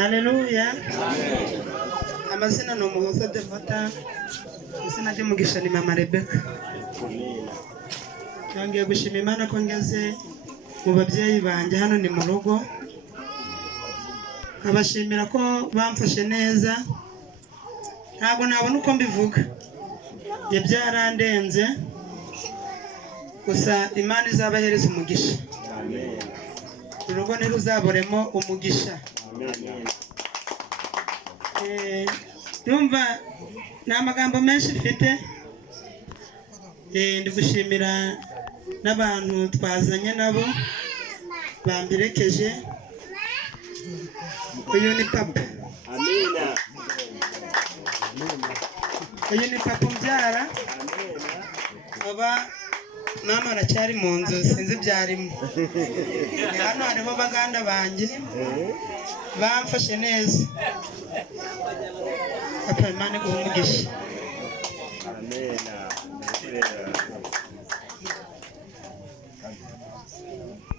Haleluya. Amazina ni Umuhoza Devota, izina ry'umugisha ni Mama Rebecca. Ngiye gushima Imana ko ngeze mu babyeyi banjye hano ni mu rugo, nkabashimira ko bamfashe neza, ntabwo nabona uko mbivuga, byarandenze, gusa Imana izabahereza umugisha, urugo ntiruzaboremo umugisha. Ndumva ni amagambo menshi mfite, ndi gushimira n'abantu twazanye nabo bamberekeje. Uyu ni papa, uyu ni papa umbyara, aba mama aracyari mu nzu sinzi ibyarimo. Hano hariho baganda banjye bamfashe neza. Papa Imana iguhe umugisha.